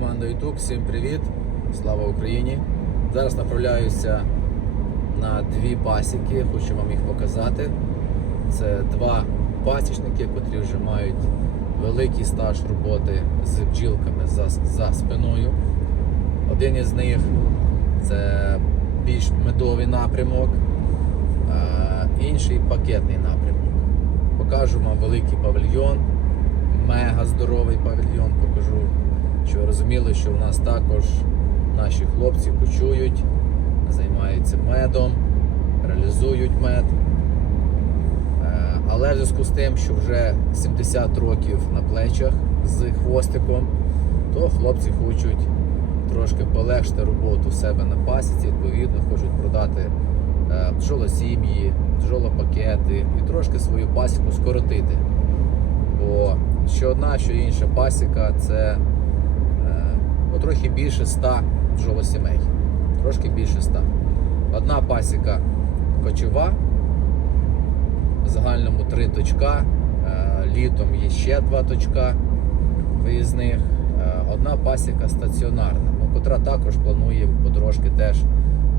команда YouTube, всім привіт! Слава Україні! Зараз направляюся на дві пасіки, хочу вам їх показати. Це два пасічники, котрі вже мають великий стаж роботи з бджілками за, за спиною. Один із них це більш медовий напрямок, інший пакетний напрямок. Покажу вам великий павільйон, мега здоровий павільйон. Покажу, що ви розуміли, що в нас також наші хлопці кочують, займаються медом, реалізують мед. Е, Але в зв'язку з тим, що вже 70 років на плечах з хвостиком, то хлопці хочуть трошки полегшити роботу в себе на пасіці, відповідно, хочуть продати е, бджолосім'ї, бджолопакети і трошки свою пасіку скоротити. Бо що одна, що інша пасіка це трохи більше 100 бджолосімей. Трошки більше 100. Одна пасіка кочова, в загальному три точка. Е, Літом є ще два точка виїзних. Е, Одна пасіка стаціонарна, котра також планує потрошки теж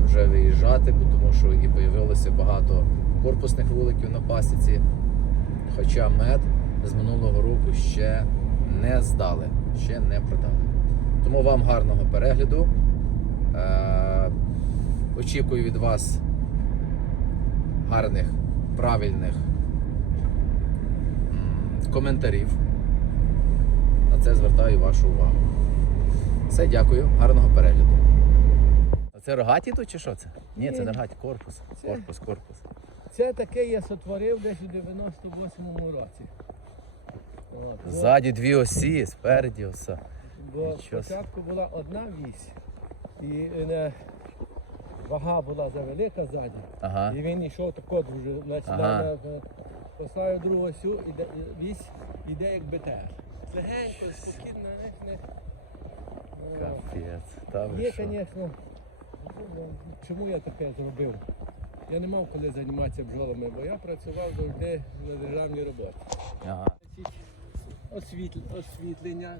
вже виїжджати, тому що і появилося багато корпусних вуликів на пасіці. Хоча мед з минулого року ще не здали, ще не продали. Тому вам гарного перегляду. Е, очікую від вас гарних, правильних коментарів. На це звертаю вашу увагу. Все, дякую, гарного перегляду. А Це рогаті тут чи що це? Ні, це не рогаті, корпус. Це- Корпус, корпус. Це таке я сотворив десь у 98-му році. От, Ззаді дві осі, спереді оса. Бо спочатку була одна вісь, і е, вага була завелика ззаді. Ага. І він йшов тако дуже. Значить, Ага. поставив другу осю, іде, і вісь іде як БТР. Легенько, спокійно, не. не. Капець. Та ви Є, що? звісно. Чому я таке зробив? Я не мав коли займатися бджолами, бо я працював завжди на державній роботі. Ага. Освітл... Освітлення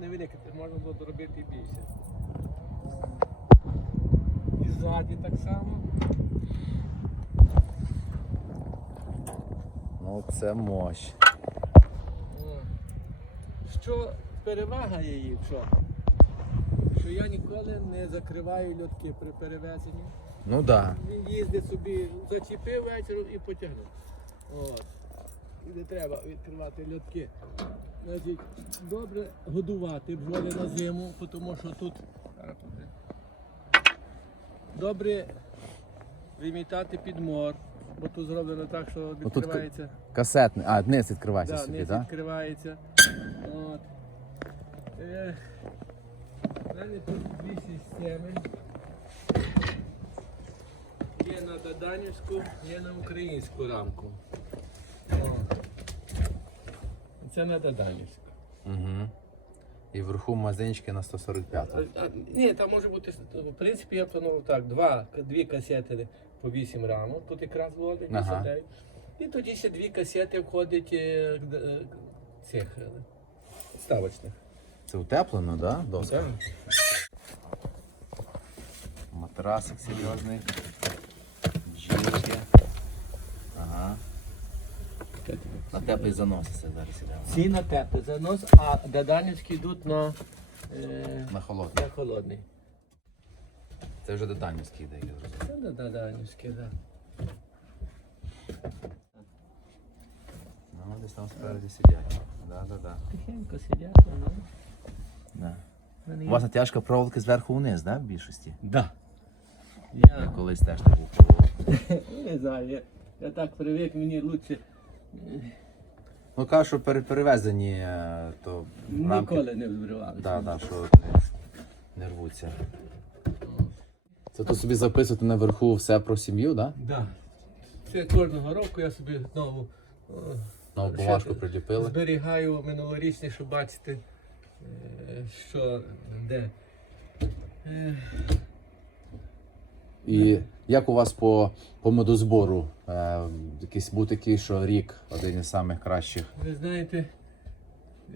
невелике, можна було доробити більше. І ззаді так само. Ну це мощ. Що перевага її, що? Що я ніколи не закриваю льотки при перевезенні. Ну да. Він їздить собі, зачепив вечором і потягнув. От. Не треба відкривати льотки. Значить, добре годувати бджоли на зиму, тому що тут добре вимітати підмор, бо тут зроблено так, що тут відкривається. Касетний. А, низ відкривайся Да, собі, низ так? відкривається. От. Е, мене тут дві системи. Є на Даданівську, є на українську рамку. Це на Даданівську. Угу. І вверху мазинчики на 145. А, а, ні, там може бути, в принципі, я планував так, два, дві касети по 8 рамок, тут якраз вводить, Ага. 10. І тоді ще дві касети входять е, е, цих е, ставочних. Це утеплено, так? Да? Матрасик серйозний. Бджілки. Ага. На теплий заноситься зараз іде. Ці на теплий занос, а даданівські йдуть на, е, На холодний. на холодний. Це вже доданівський йде. я розумію. Це на даданівські, так. Ну, десь там спереді сидять. Да, да, да. Тихенько сидять, ну. Да. Вони У вас натяжка проволоки зверху вниз, да, в більшості? Да. Я Колись теж так був. не знаю, я, я так привик, мені лучше Ну кажуть, що пере- перевезені, е, то рамки. ніколи не взривалися. Да, да, що не, рвуться. Це тут собі записувати наверху все про сім'ю, да? Да. Це кожного року я собі знову е, Нову бумажку приліпили. зберігаю минулорічні, щоб бачити, е, що де. Е, І як у вас по, по медозбору? Е, якийсь був такий, що рік один із самих кращих. Ви знаєте, е,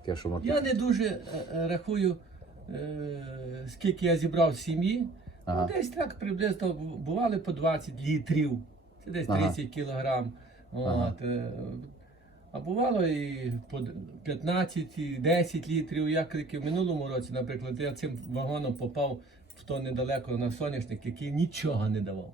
Таке, що Я не дуже е, е, рахую, е, скільки я зібрав сім'ї. Ага. Ну, десь так приблизно бували по 20 літрів. Це десь Ага. 30 кілограм. От, Ага. е, А бувало і по 15, і 10 літрів. Я крики в минулому році, наприклад, я цим вагоном попав в то недалеко на соняшник, який нічого не давав.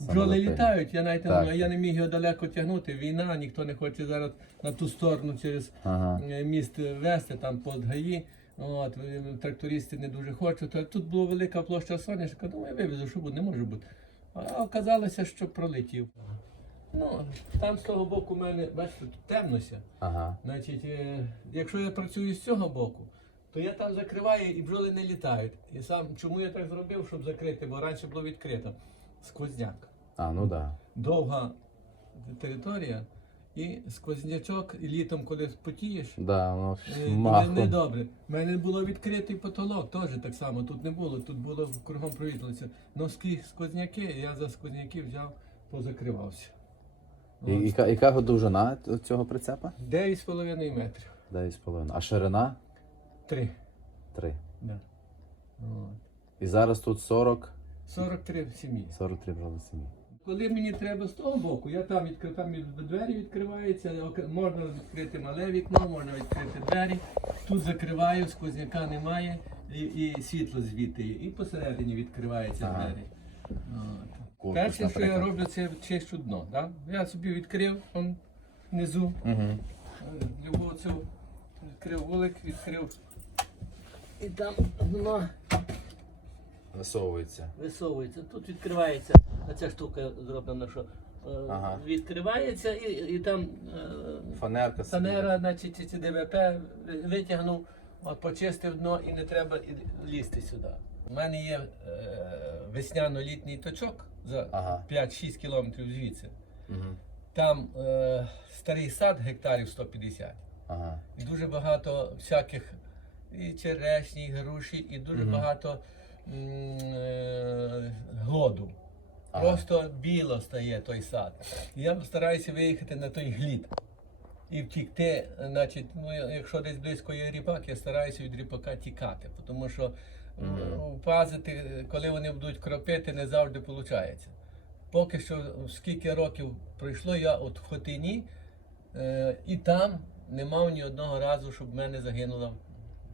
Бджоли літають, я навіть Так, я не міг його далеко тягнути. Війна, ніхто не хоче зараз на ту сторону через Ага. е, міст вести там под гаї. От, е, трактористи не дуже хочуть. Тут була велика площа соняшника, думаю, я вивезу, що буде, не може бути. А оказалося, що пролетів. Ну, там з того боку в мене, бачите, темнося. Ага. Значить, е, якщо я працюю з цього боку, то я там закриваю і бджоли не літають. І сам чому я так зробив, щоб закрити, бо раніше було відкрито. Сквозняк. А, ну да. Довга територія і сквознячок, і літом, коли потієш, Да, воно Е, Не, махом. не добре. У мене було відкритий потолок, теж так само. Тут не було, тут було кругом провітрилося. Но скрізь сквозняки, я за сквозняки взяв, позакривався. І, яка, яка довжина цього прицепа? 9,5 метрів. 9,5. А ширина? Три. 3. Да. От. І зараз тут 40, 43 в сім'ї. 43 бджоли в сім'ї. Коли мені треба з того боку, я там відкрив, там від- двері відкриваються, ок- можна відкрити мале вікно, можна відкрити двері. Тут закриваю, сквозняка немає, і, і світло звідти. є. І посередині відкриваються Ага. двері. От. Корпус, Перше, що я наприклад. роблю, це чищу дно. Да? Я собі відкрив он, внизу, Угу. е, любу цю відкрив вулик, відкрив. І там дно Висовується. висовується. Тут відкривається оця штука зроблена, що е, Ага. відкривається і, і там е, Фанерка. фанера, значить ці ДВП витягнув, от, почистив дно і не треба і- лізти сюди. У мене є е, весняно-літній точок за Ага. 5-6 кілометрів звідси. Угу. Там е, старий сад гектарів 150. Ага. І дуже багато всяких і черешні, і груші, і дуже Мгм. багато м, е, глоду. Ага. Просто біло стає той сад. І я стараюся виїхати на той глід. І втікти, значить, ну, я- якщо десь близько є ріпак, я стараюся від ріпака тікати, тому що Мгм. пазити, коли вони будуть кропити, не завжди виходить. Поки що, скільки років пройшло, я от в Хотині, е, і там не мав ні одного разу, щоб в мене загинула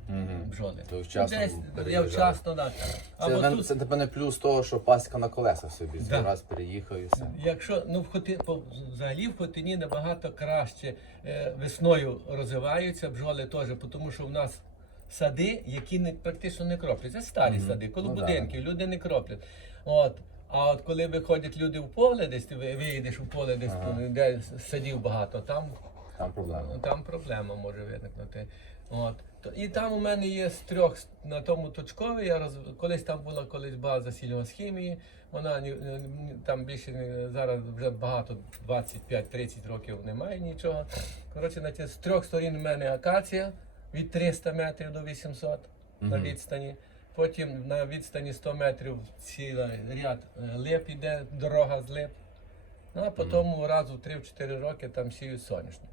Угу. бджоли. То вчасно Десь, я переїжджали. вчасно, так. Це, Або мен- тут, це напевне плюс того, що пасіка на колесах собі. Да. Раз переїхав і все. Якщо ну в хоти, по- взагалі в Хотині набагато краще е, весною розвиваються бджоли теж, тому що в нас сади, які не практично не кроплять. Це старі Мгм. сади, коло Ну, да. будинків, люди не кроплять. От. А от коли виходять люди в поле, десь ти ви- виїдеш в поле, десь Ага. ну, де садів багато, там Там проблема. там проблема може виникнути. От. І там у мене є з трьох на тому точкові. Я роз... Колись там була колись база сільгосхімії. Вона там більше зараз вже багато, 25-30 років немає нічого. Коротше, на ті, з трьох сторін у мене акація від 300 метрів до 800 на відстані. Потім на відстані 100 метрів цілий ряд е, лип іде, дорога з лип. Ну, а потім раз у 3-4 роки там сію соняшник.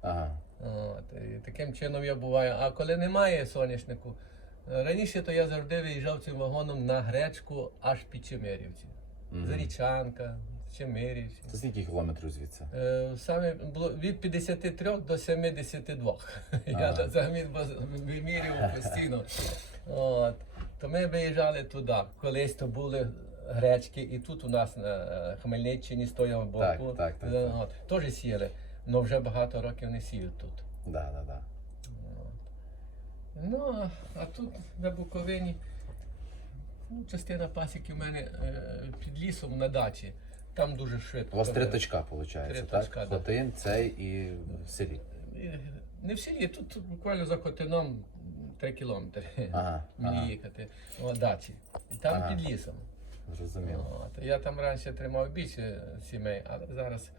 Ага. От, і таким чином я буваю. А коли немає соняшнику, е, раніше то я завжди виїжджав цим вагоном на гречку аж під Чемерівці. Мгм. Зарічанка, Чемерівці. Це скільки кілометрів звідси? Е, Саме було від 53 до 72. Я Ага. замір вимірював постійно. От. То ми виїжджали туди. Колись то були гречки, і тут у нас на е, Хмельниччині стояв боку. Так, так, так, Е, так. Теж сіяли, але вже багато років не сіють тут. Да, да, да. Ну, а- а тут на Буковині ну, частина пасіки в мене е, під лісом на дачі. Там дуже швидко. У вас три точка, виходить, так? Хотин, цей і в селі. е, Не в селі, тут, тут буквально за Хотином 3 кілометри Ага, мені ага. їхати о, дачі. І там Ага. під лісом. Зрозуміло. От. Я там раніше тримав більше сімей, але зараз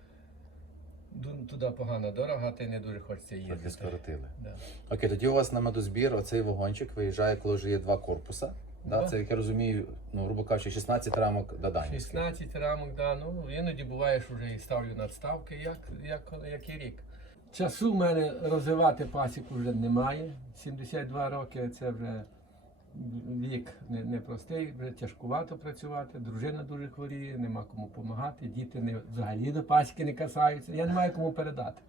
туди погана дорога, ти не дуже хочеться Трохи їздити. скоротили. Да. Окей, тоді у вас на медозбір оцей вагончик виїжджає, коли вже є два корпуса. Да? Два. Це, як я розумію, ну, грубо кажучи, 16 рамок доданів. 16 рамок, да. Ну іноді буває, що вже і ставлю надставки, як, як, як і рік. часу в мене розвивати пасіку вже немає. 72 роки це вже вік не- непростий, вже тяжкувато працювати. Дружина дуже хворіє, нема кому допомагати, діти не, взагалі до пасіки не касаються. Я не маю кому передати.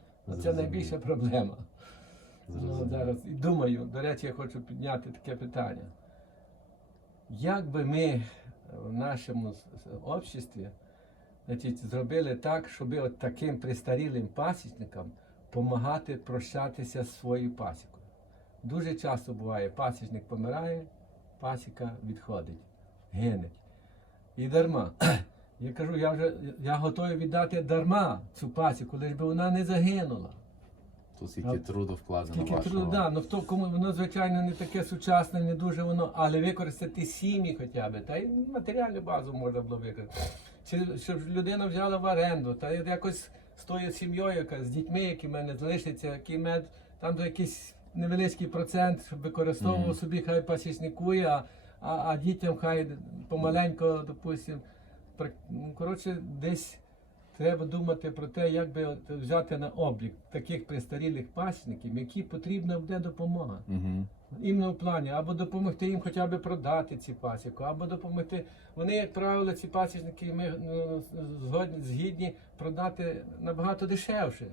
Це найбільша проблема. Ну, зараз і думаю, до речі, я хочу підняти таке питання. Як би ми в нашому обществі значить, зробили так, щоб от таким престарілим пасічникам допомагати прощатися з своєю пасікою? Дуже часто буває, пасічник помирає, пасіка відходить, гине. І дарма. Я кажу, я вже я готовий віддати дарма цю пасіку, лиш би вона не загинула. Тут скільки труду вкладено Скільки вашого. труду, да, ну в то, кому воно звичайно не таке сучасне, не дуже воно, але використати сім'ї хоча б, та й матеріальну базу можна було використати. Чи щоб людина взяла в оренду, та якось з тою сім'єю, яка з дітьми, які в мене залишаться, який мед, там то якийсь невеличкий процент, використовував Мгм. собі, хай пасічникує, а, а, а дітям хай помаленько, допустим. ну, Коротше, десь Треба думати про те, як би от взяти на облік таких престарілих пасічників, які потрібна буде допомога. Угу. Іменно в плані, або допомогти їм хоча б продати ці пасіку, або допомогти. Вони, як правило, ці пасічники ми ну, згодні, згідні продати набагато дешевше.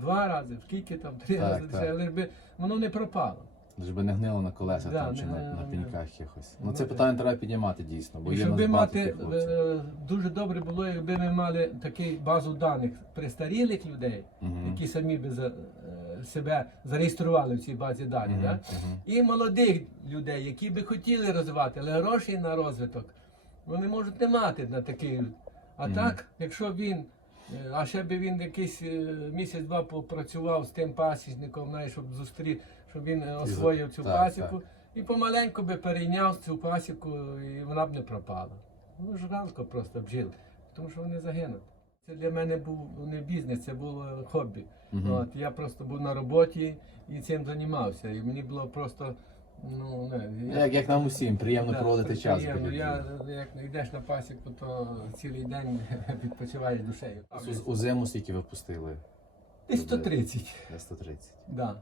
Два рази, скільки там, три Так, рази так. дешевше, лиш би воно не пропало. Лиш би не гнило на колесах Да, там, чи не на, гнило, на пеньках якось. Ну Ну, це так. питання треба піднімати дійсно, бо є щоб мати е, дуже добре було, якби ми мали таку базу даних престарілих людей, які самі би за, е, себе зареєстрували в цій базі даних. Да? І молодих людей, які би хотіли розвивати, але грошей на розвиток вони можуть не мати на такий. А так, якщо він, е, а ще би він якийсь е, місяць-два попрацював з тим пасічником, знаєш, щоб зустрів, щоб він е, освоїв цю так, пасіку, і помаленьку би перейняв цю пасіку, і вона б не пропала. Ну, жалко просто бджіл, тому що вони загинуть. Це для мене був не бізнес, це було хобі. Мгм. От, я просто був на роботі і цим займався. І мені було просто, ну, не, Як, як нам усім, приємно Да, проводити час. приємно. біля Я, дітей. як йдеш на пасіку, то цілий день відпочиваєш душею. У, у зиму скільки ви пустили? Десь 130. На 130. Да.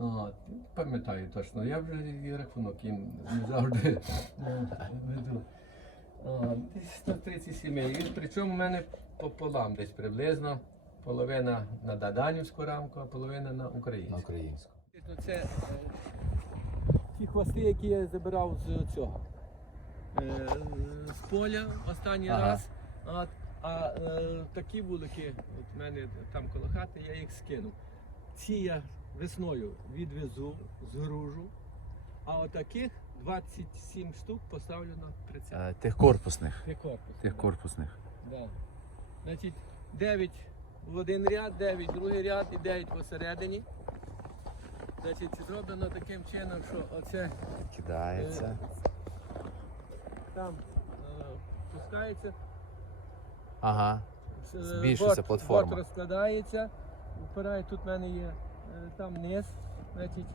От, пам'ятаю точно. Я вже і рахунок їм не завжди е, веду. От, Десь 130 сімей. І причому в мене пополам десь приблизно. Половина на Даданівську рамку, а половина на На українську. українську. Це е, ті хвости, які я забирав з цього. Е, з поля останній Ага. раз. От, а е, такі вулики, от в мене там коло хати, я їх скинув. Ці я весною відвезу, згружу, а отаких 27 штук поставлю на прицеп. Е, Тих корпусних. Три корпуси. Тих корпусних. Да. Значить, 9 в один ряд, 9 в другий ряд і 9 посередині. Значить, зроблено таким чином, що оце Кидається. там е, пускається. Ага. е, Збільшується борт- платформа. борт розкладається, впирає, тут в мене є е, там низ, значить,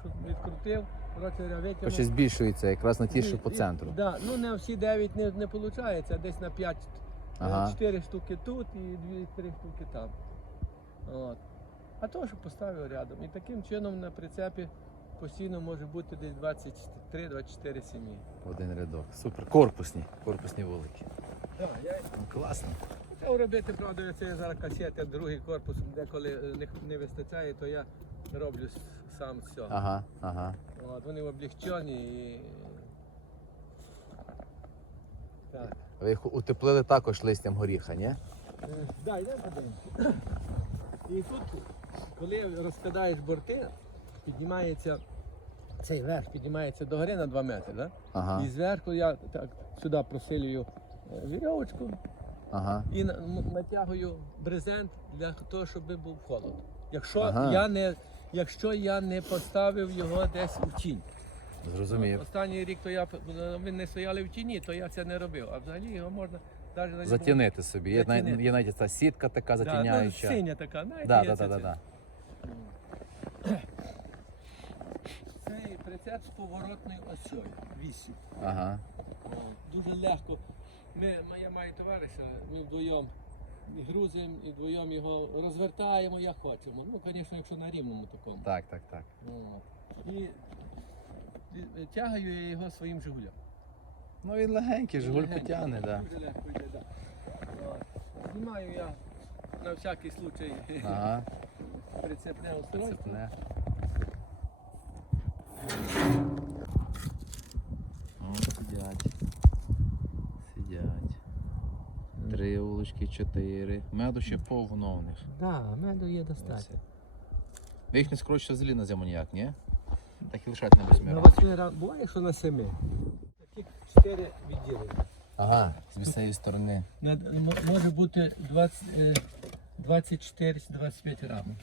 щоб відкрутив, я витягнув. Хоче збільшується якраз на ті, що по центру. Да, ну не всі 9 не, не виходить, а десь на 5, Ага. 4 штуки тут і 2-3 штуки там. От. А то, що поставив рядом. І таким чином на прицепі постійно може бути десь 23-24 сім'ї. Один рядок. Супер. Корпусні. Корпусні вулики. Так, я Ну, класно. Це робити, правда, це я зараз касети, другий корпус, деколи е, не, не вистачає, то я роблю сам все. Ага, ага. От, вони облегчені і. Так. Ви їх утеплили також листям горіха, ні? Е, Да, йдемо подивимося. І тут, коли розкладаєш борти, піднімається цей верх піднімається до гори на 2 метри. Да? Ага. І зверху я так сюди просилюю е, вірьовочку Ага. і на- м- натягую брезент для того, щоб був холод. Якщо Ага. я не якщо я не поставив його десь у тінь. Зрозумів. Останній рік то я п- ми не стояли в тіні, то я це не робив. А взагалі його можна Затінити собі. Є, Затінити. є навіть ця сітка така Да, ну, синя така, знаєте, Да, є да, це- да, да, да. Цей прицеп з поворотною осьою, вісі. Ага. Дуже легко. Ми, я маю товариша, ми вдвоєм грузимо, і двоєм його розвертаємо, як хочемо. Ну, звісно, якщо на рівному такому. Так, так, так. От. І тягаю я його своїм Жигулем. Ну він легенький, Жигуль потягне, так. Дуже легко йде, так. Знімаю я на всякий случай Ага, прицепне устройство. цепне. О, сидять. Сидять. Три улочки, чотири. Меду ще повно у них. Так, меду є достатньо. Ви їх не скорочите взагалі на зиму ніяк, ні? Так і лишать на восьми На років. восьми ран буває, що на семи. Такі відділення. Ага, з цієї сторони. На- м- Може бути 20, е, 24-25 рамок.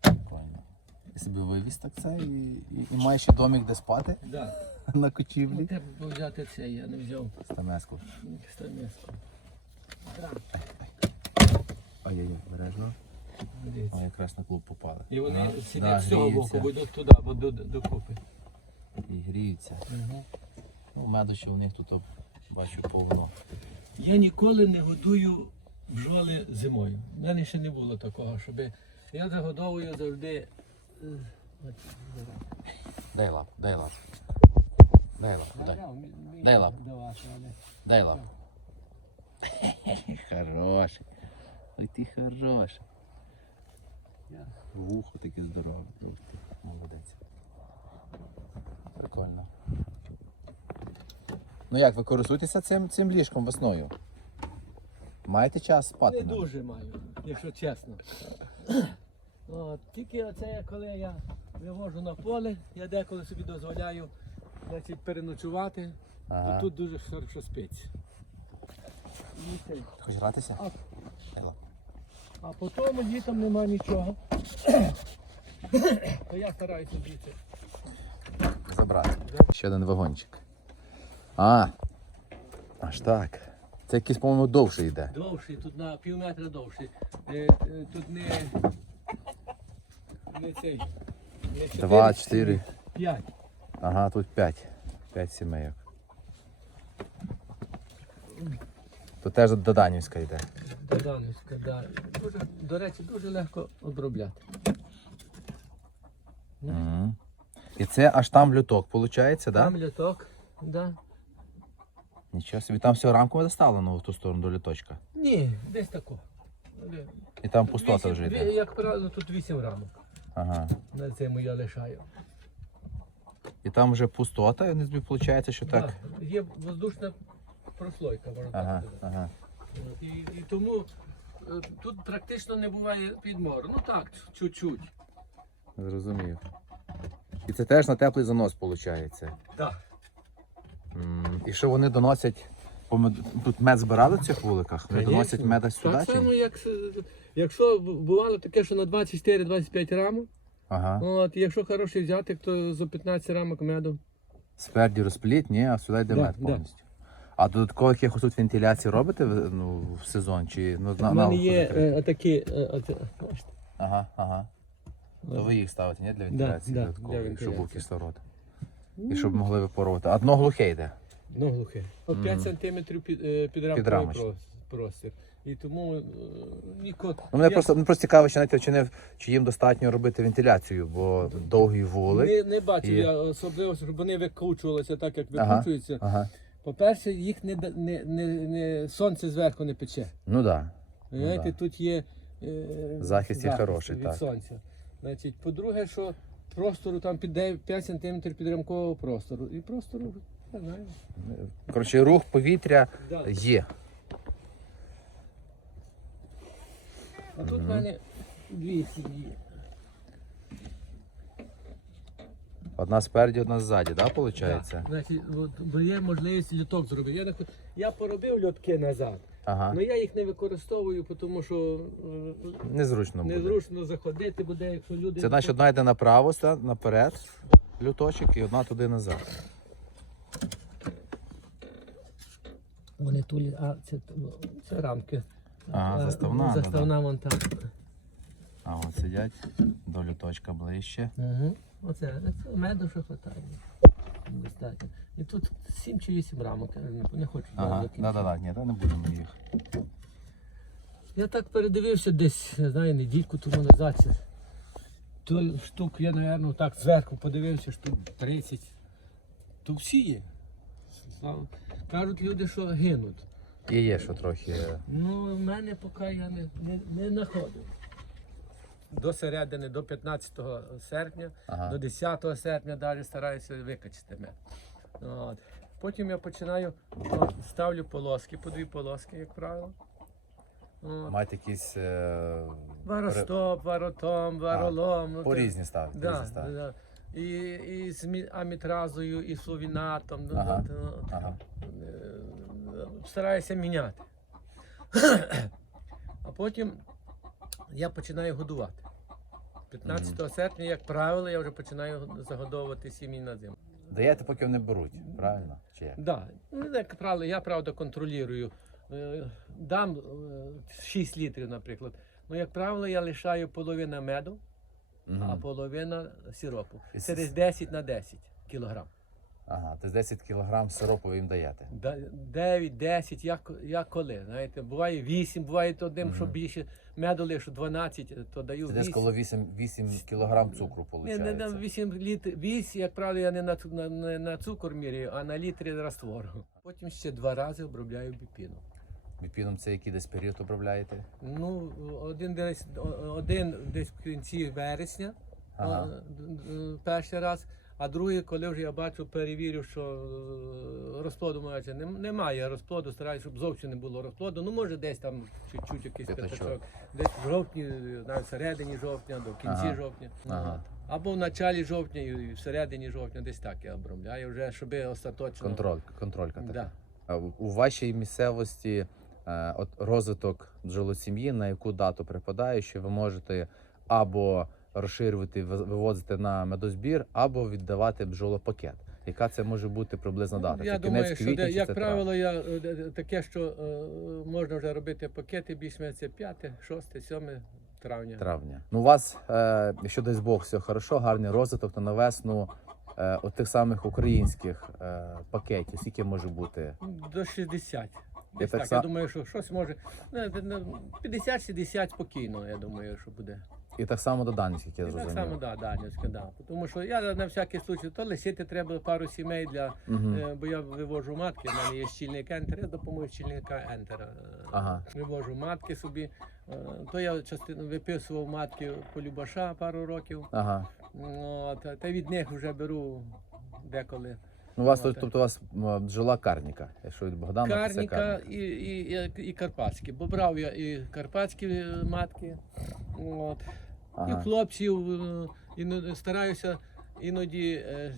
Прикольно. І собі вивіз так це і, і, і має ще домик, де спати Да. на кочівлі. Треба було взяти це, я не взяв Стамеску. станеску. Ай-яй, обережно. О, якраз на клуб попали. І вони Ага. сидять з цього гріються. боку, бо йдуть туди, бо до, до купи. І гріються. Ну, меду ще у них тут бачу повно. Я ніколи не годую бджоли зимою. У мене ще не було такого, щоб я загодовую завжди. е, Дай лап, дай лап. Дай лап, дай. Дай лап. Дай лап. Хороший. Ой ти хороший. Вухо таке здорове. Ух ти, Молодець. Прикольно. Ну як, ви користуєтеся цим, цим ліжком весною? Маєте час спати? Не на ньому? дуже маю, якщо чесно. От, тільки оце, коли я вивожу на поле, я деколи собі дозволяю значить, переночувати, Ага. то тут дуже хорошо спиться. І це. Хочеш гратися? А, лап. а потім літом нема нічого. То я стараюся звідси. Забрати. Ще один вагончик. А, аж так. Це якийсь, по-моєму, довший йде. Довший, тут на пів метра довший. Е, е, тут не, не цей. Не Два, чотири. П'ять. Ага, тут п'ять. П'ять сімейок. Тут теж Доданівська йде. Доданівська, да. Дуже, до речі, дуже легко обробляти. Угу. І це аж там люток, виходить, так? Да? Там літок, да. Нічого собі. Там всього рамку доставлено в ту сторону до літочка. Ні, десь тако. І там пустота Вісім- вже ві- йде. Як правило, тут вісім рамок. Ага. На цьому я лишаю. І там вже пустота, і виходить, що так. Да, є воздушна прослойка, можна Ага, сказати. ага. От, І, і тому е, тут практично не буває підмору. Ну так, чуть-чуть. Зрозумів. І це теж на теплий занос виходить. Так. М, І що вони доносять. по мед- Тут мед збирали в цих вуликах? Вони доносять меда сюди? Так чи само, ні? як с- якщо бувало таке, що на 24-25 рамок, Ага. от, якщо хороший взяти, то за 15 рамок меду. Спереді розпліт, ні, а сюди йде Да, мед да. повністю. А додатково якихось тут вентиляцій робите в- ну, в сезон? Чи ну, на, У на мене є е, такі. е, оце, бачите? Ага, ага. То ви їх ставите, ні, для вентиляції да, додаткової, для щоб був вентиляції. кислород. І щоб могли випарувати. А дно глухе йде. Дно глухе. От 5 см під, е, підрамковий Підрамочне. прос- простір. І тому е. Ну, мене я просто, мене просто цікаво, чи, знаєте, чи, не, чи їм достатньо робити вентиляцію, бо довгий вулик. не, не бачив і- я особливо, щоб вони викручувалися так, як Ага. викручуються. Ага. По-перше, їх не, да- не, не, не сонце зверху не пече. Ну так. Да. Знаєте, да. тут є е, Захист є хороший, від так. сонця. Значить, по-друге, що простору там під 5 см підрамкового простору. І простору, не знаю. Коротше, рух повітря Да. є. А тут в мене дві сім'ї. Одна спереді, одна ззаді, так, виходить? Так, Значить, от, бо є можливість льоток зробити. Я, не хо- я поробив льотки назад, Ага. але я їх не використовую, тому що е, Незручно буде. незручно заходити буде, якщо люди. Це значить одна йде направо, ста- наперед, люточок, і одна туди назад. Вони тулі, а це, це рамки. Ага, А, заставна, Заставна монтажка. А от сидять до люточка ближче. Угу. Оце, це меду що хватає. Достатньо. І тут 7 чи 8 рамок, не, хочу ага. да, да, да, ні, та не будемо їх. Я так передивився десь, не знаю, недільку тому назад. То штук я, напевно, так зверху подивився, штук 30. То всі є. Кажуть люди, що гинуть. І є, що трохи. Ну, в мене поки я не, не, не знаходив. До середини, до 15 серпня, Ага. до 10 серпня далі стараюся викачати мед. От. Потім я починаю, от, ставлю полоски, по дві полоски, як правило. От. Маєте якісь. е, Варостоп, варотом, варолом. ну, По різні ставити. Да, різні ставити. да. І, і з амітразою, і флувінатом. ну, Ага. ну, Ага. е, стараюся міняти. А потім я починаю годувати. 15 серпня, як правило, я вже починаю загодовувати сім'ї на зиму. Даєте, поки вони беруть, правильно? Чи як? Да. Ну, як правило, я правда контролюю. Е, Дам е, 6 літрів, наприклад. Ну, як правило, я лишаю половина меду, а половина сиропу. Десь 10 на 10 кілограм. Ага, тобто 10 кг сиропу їм даєте. Да- 9, 10, як, як коли. Знаєте, буває 8, буває то одним, що більше меду лише 12, то даю Це десь 8. коло 8, 8 кг цукру Не, не, не, виходить. 8 літрів, 8, як правило, я не на, цу- на, на, на цукор міряю, а на літрі раствору. Потім ще два рази обробляю біпіну. Біпіном це який десь період обробляєте? Ну, один десь, один десь в кінці вересня, Ага. перший раз, а другий, коли вже я бачу, перевірю, що е, розплоду нем- немає розплоду, стараюся, щоб зовсім не було розплоду. Ну, може, десь там чуть-чуть якийсь П'ятачок. Десь в жовтні, навіть середині жовтня, до кінці Ага. жовтня. Ага. Або в началі жовтня і в середині жовтня, десь так я обробляю, вже щоб остаточно. Контроль, контролька така. Да. А у- вашій місцевості от розвиток бджолосім'ї на яку дату припадає, що ви можете або розширювати, вивозити на медозбір, або віддавати бджолопакет. Яка це може бути приблизна дата? Ну, Я Це думаю, кінець що квітня, де, чи як це правило, я е, таке, що е, можна вже робити пакети більш-менш це 5, 6, 7 травня. травня? Ну, у вас, е, якщо десь Бог, все хорошо, гарний розвиток, то на весну е, от тих самих українських е, пакетів, скільки може бути? До 60. Я так так, я думаю, що щось може. ну, де- де- 50-60 спокійно, я думаю, що буде. І так само до дані, я І так зрозумів. само, да, Данівська, да. Тому що я на всякий случай, то лишити треба пару сімей для, Мгм. е, бо я вивожу матки, в мене є щільник ентер, я допомогу щільника ентера. е, Ага. Вивожу матки собі. Е, То я частину виписував матки по Любаша пару років. Ага. От, а та від них вже беру деколи. Ну, у вас Ну, тут, тобто у вас бджола карніка, якщо від Богдана, то це Карніка карніка. і, і, і, і карпатські. Бо брав я і карпатські е, матки. От. І хлопців е, іно- стараюся іноді е,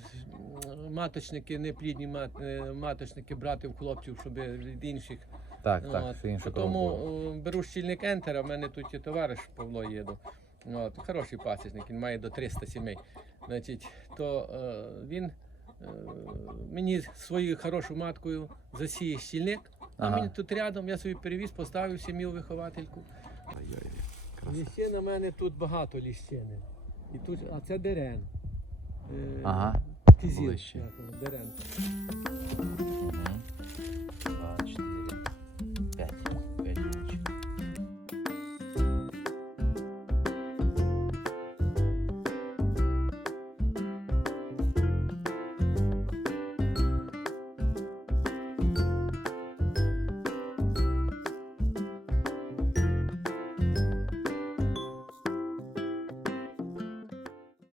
маточники, неплідні мат, маточники брати в хлопців, щоб від інших. Так, От. так, інше Тому було. беру щільник ентера, в мене тут є товариш Павло Єду. От, хороший пасічник, він має до 300 сімей. Значить, то е, він мені своєю хорошою маткою засіє щільник, а Ага. мені тут рядом, я собі перевіз, поставив сім'ю виховательку. Ліщин на мене тут багато ліщини. І тут, а це дерен. Е, Ага. Кізіл, дерен. Клас.